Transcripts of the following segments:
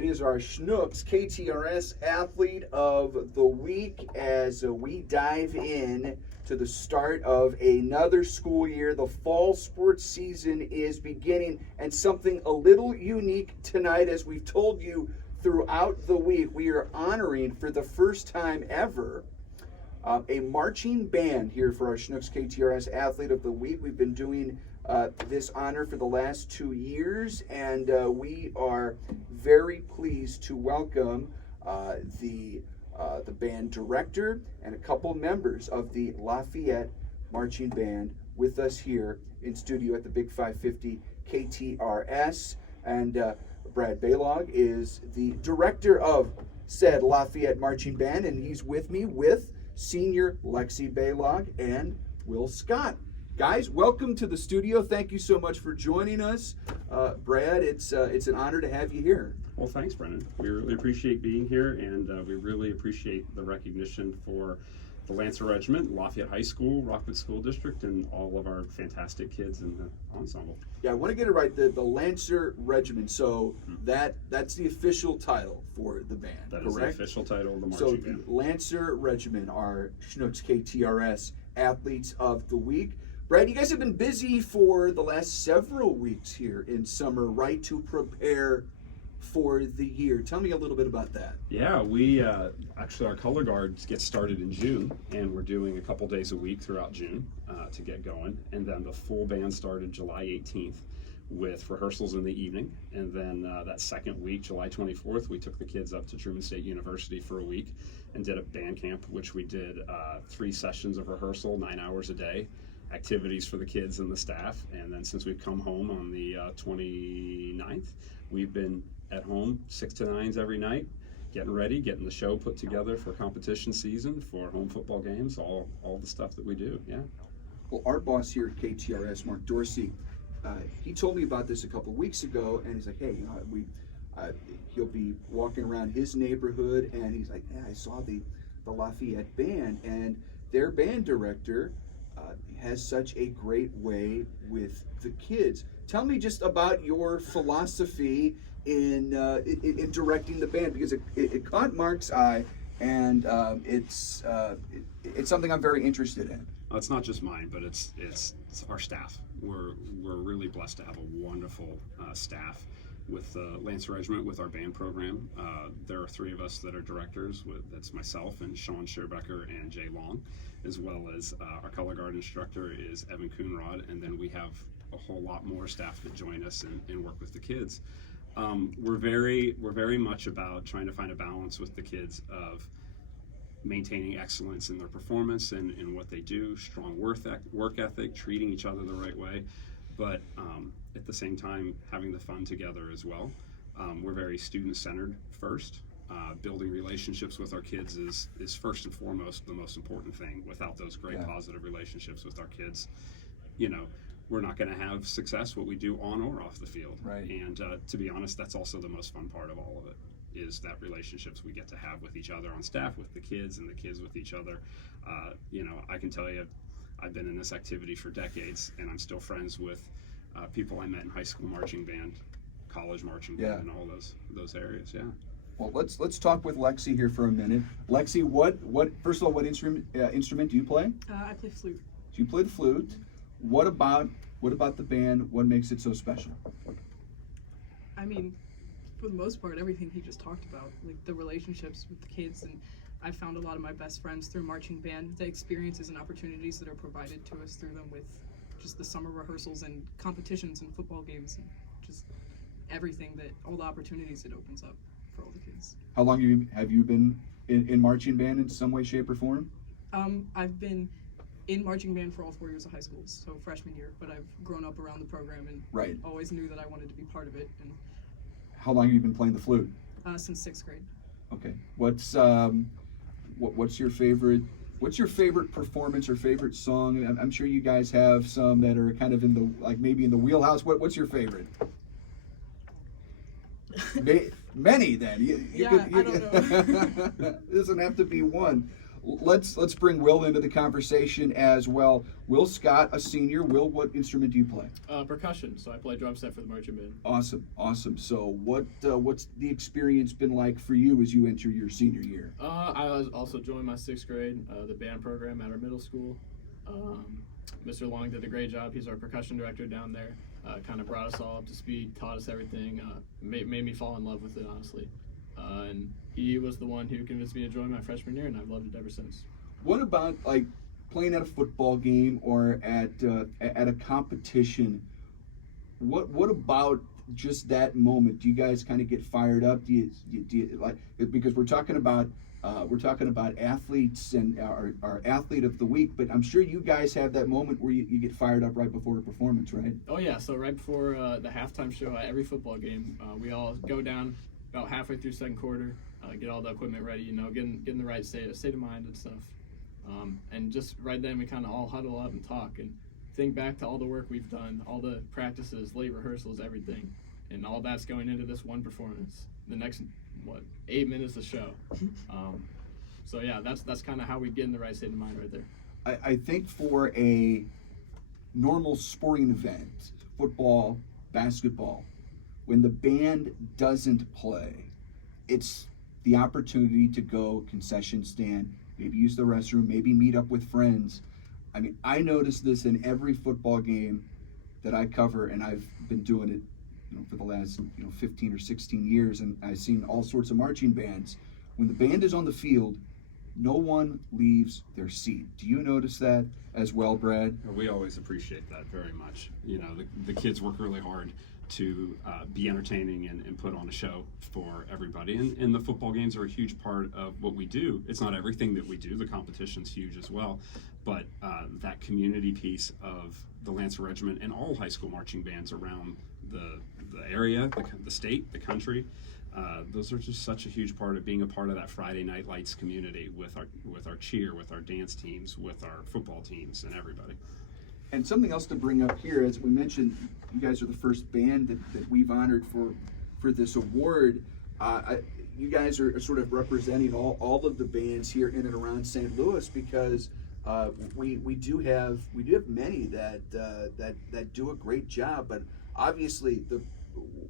It is our Schnucks KTRS Athlete of the Week as we dive in to the start of another school year. The fall sports season is beginning, and something a little unique tonight, as we've told you throughout the week, we are honoring for the first time ever a marching band here for our Schnucks KTRS Athlete of the Week. We've been doing this honor for the last 2 years, and we are very pleased to welcome the band director and a couple members of the Lafayette Marching Band with us here in studio at the Big 550 KTRS. And Brad Baylog is the director of said Lafayette Marching Band, and he's with me with Senior Lexi Baylog and Will Scott. Guys, welcome to the studio. Thank you so much for joining us. Brad, it's an honor to have you here. Well, thanks, Brennan. We really appreciate being here, and we really appreciate the recognition for the Lancer Regiment, Lafayette High School, Rockwood School District, and all of our fantastic kids in the ensemble. Yeah, I want to get it right. The Lancer Regiment. So that's the official title for the band. That correct? Is the official title of the marching band. So the Lancer Regiment are Schnucks KTRS Athletes of the Week. Brad, you guys have been busy for the last several weeks here in summer, right, to prepare for the year. Tell me a little bit about that. Yeah, we actually, our color guards get started in June, and we're doing a couple days a week throughout June to get going. And then the full band started July 18th with rehearsals in the evening. And then that second week, July 24th, we took the kids up to Truman State University for a week and did a band camp, which we did 3 sessions of rehearsal, 9 hours a day. Activities for the kids and the staff. And then since we've come home on the 29th, we've been at home 6 to 9s every night, getting ready, getting the show put together for competition season, for home football games, all the stuff that we do. Yeah. Well, our boss here at KTRS, Mark Dorsey, he told me about this a couple weeks ago, and he's like, hey, he'll be walking around his neighborhood, and he's like, yeah, I saw the Lafayette band, and their band director has such a great way with the kids. Tell me just about your philosophy in directing the band, because it caught Mark's eye, and it's something I'm very interested in. Well, it's not just mine, but it's our staff. We're really blessed to have a wonderful staff with the Lancer Regiment, with our band program. There are 3 of us that are directors. That's myself and Sean Scherbecker and Jay Long, as well as our color guard instructor is Evan Coonrod, and then we have a whole lot more staff that join us and work with the kids. We're very much about trying to find a balance with the kids of maintaining excellence in their performance and in what they do, strong work ethic, treating each other the right way, but at the same time having the fun together as well. We're very student-centered first. Building relationships with our kids is first and foremost the most important thing. Without those great positive relationships with our kids, we're not going to have success what we do on or off the field. Right. And to be honest, that's also the most fun part of all of it, is that relationships we get to have with each other on staff, with the kids, and the kids with each other. I can tell you, I've been in this activity for decades, and I'm still friends with people I met in high school marching band, college marching band, and all those areas. Yeah. Well, let's talk with Lexi here for a minute. Lexi, what first of all, what instrument do you play? I play flute. So you play the flute. What about the band? What makes it so special? I mean, for the most part, everything he just talked about, like the relationships with the kids, and I found a lot of my best friends through marching band. The experiences and opportunities that are provided to us through them, with just the summer rehearsals and competitions and football games, and just everything, that all the opportunities it opens up for all the kids. How long have you been in marching band in some way, shape, or form? I've been in marching band for all 4 years of high school, so freshman year, but I've grown up around the program and always knew that I wanted to be part of it. And how long have you been playing the flute? Since 6th grade. Okay. What's your favorite? What's your favorite performance or favorite song? I'm sure you guys have some that are kind of maybe in the wheelhouse. What's your favorite? Many then. I don't know. It doesn't have to be one. let's bring Will into the conversation as well. Will Scott, a senior. Will, what instrument do you play? Percussion. So I play drum set for the marching band. Awesome. So what's the experience been like for you as you enter your senior year? I was also joined my 6th grade, the band program at our middle school. Mr. Long did a great job. He's our percussion director down there. Kind of brought us all up to speed, taught us everything, made me fall in love with it, honestly. And he was the one who convinced me to join my freshman year, and I've loved it ever since. What about like playing at a football game or at a competition? What about just that moment? Do you guys kind of get fired up? Do you like, because we're talking about athletes and our athlete of the week, but I'm sure you guys have that moment where you get fired up right before a performance, right? Oh yeah, so right before the halftime show at every football game, we all go down about halfway through second quarter, get all the equipment ready, get in the right state of mind and stuff. And just right then we kind of all huddle up and talk and think back to all the work we've done, all the practices, late rehearsals, everything. And all that's going into this one performance. The next, 8 minutes of show. So yeah, that's kind of how we get in the right state of mind right there. I think for a normal sporting event, football, basketball, when the band doesn't play, it's the opportunity to go concession stand, maybe use the restroom, maybe meet up with friends. I mean, I notice this in every football game that I cover, and I've been doing it for the last 15 or 16 years, and I've seen all sorts of marching bands. When the band is on the field, no one leaves their seat. Do you notice that as well, Brad? We always appreciate that very much. The kids work really hard to be entertaining and put on a show for everybody. And the football games are a huge part of what we do. It's not everything that we do. The competition's huge as well. But that community piece of the Lancer Regiment and all high school marching bands around the area, the state, the country, those are just such a huge part of being a part of that Friday Night Lights community with our cheer, with our dance teams, with our football teams, and everybody. And something else to bring up here, as we mentioned, you guys are the first band that we've honored for this award. You guys are sort of representing all of the bands here in and around St. Louis, because we do have many that do a great job. But obviously,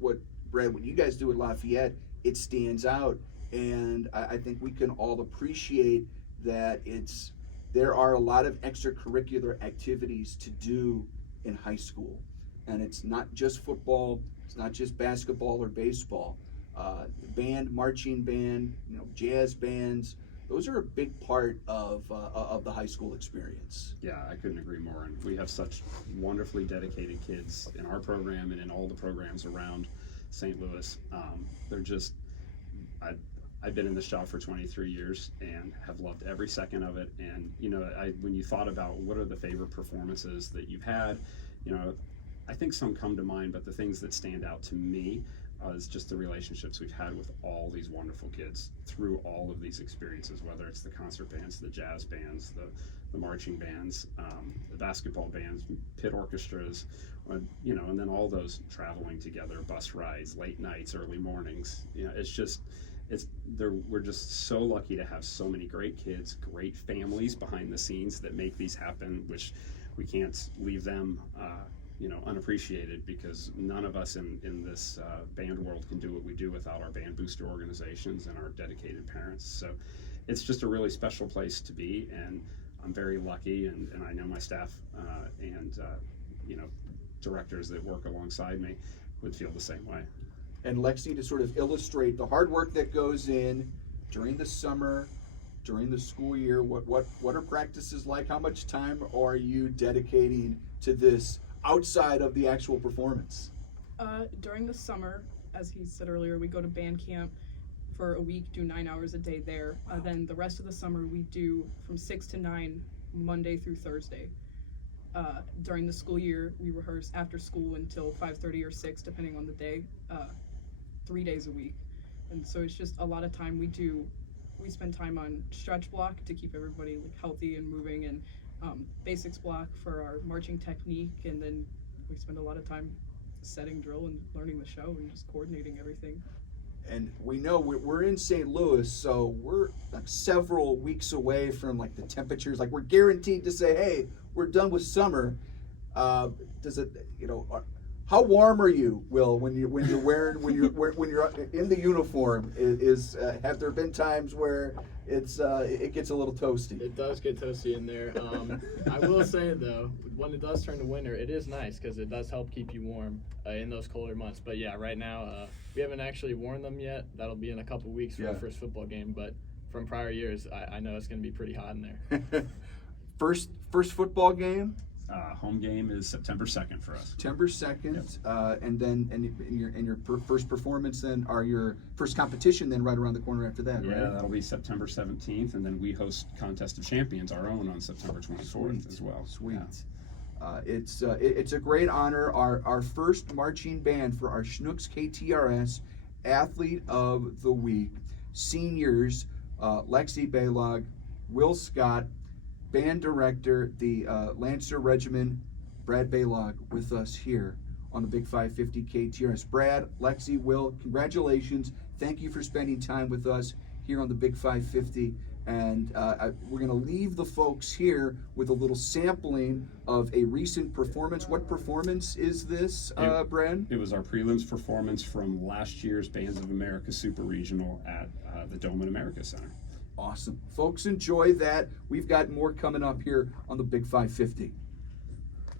what you guys do at Lafayette, it stands out, and I think we can all appreciate that there are a lot of extracurricular activities to do in high school. And it's not just football, it's not just basketball or baseball. Band, marching band, jazz bands, those are a big part of the high school experience. Yeah, I couldn't agree more. And we have such wonderfully dedicated kids in our program and in all the programs around St. Louis. They're just, I've been in this job for 23 years and have loved every second of it. And, when you thought about what are the favorite performances that you've had, I think some come to mind, but the things that stand out to me is just the relationships we've had with all these wonderful kids through all of these experiences, whether it's the concert bands, the jazz bands, the marching bands, the basketball bands, pit orchestras, and then all those traveling together, bus rides, late nights, early mornings. We're just so lucky to have so many great kids, great families behind the scenes that make these happen, which we can't leave them unappreciated, because none of us in this band world can do what we do without our band booster organizations and our dedicated parents. So it's just a really special place to be, and I'm very lucky, and I know my staff and directors that work alongside me would feel the same way. And Lexi, to sort of illustrate the hard work that goes in during the summer, during the school year, what are practices like? How much time are you dedicating to this outside of the actual performance? During the summer, as he said earlier, we go to band camp for a week, do 9 hours a day there. Then the rest of the summer we do from 6 to 9, Monday through Thursday. During the school year, we rehearse after school until 5:30 or 6, depending on the day, 3 days a week. And so it's just a lot of time. We spend time on stretch block to keep everybody healthy and moving, and basics block for our marching technique, and then we spend a lot of time setting drill and learning the show and just coordinating everything. and we know we're in St. Louis, so we're like several weeks away from like the temperatures. Like we're guaranteed to say, hey, we're done with summer. Does it, how warm are you, Will, when you're in the uniform? Have there been times where it gets a little toasty? It does get toasty in there. I will say though, when it does turn to winter, it is nice because it does help keep you warm in those colder months. But yeah, right now we haven't actually worn them yet. That'll be in a couple weeks for the first football game. But from prior years, I know it's going to be pretty hot in there. First football game. Home game is September 2nd for us. September 2nd, and then your first performance then, or your first competition then right around the corner after that, right? Yeah, that'll be September 17th, and then we host Contest of Champions, our own, on September 24th as well. Sweet. Yeah. It's a great honor. Our first marching band for our Schnucks KTRS Athlete of the Week. Seniors, Lexi Baylog, Will Scott, band director, the Lancer Regiment, Brad Baylog, with us here on the Big 550 KTRS. Brad, Lexi, Will, congratulations. Thank you for spending time with us here on the Big 550. And we're going to leave the folks here with a little sampling of a recent performance. What performance is this, Brad? It was our prelims performance from last year's Bands of America Super Regional at the Dome in America Center. Awesome. Folks, enjoy that. We've got more coming up here on the Big 550.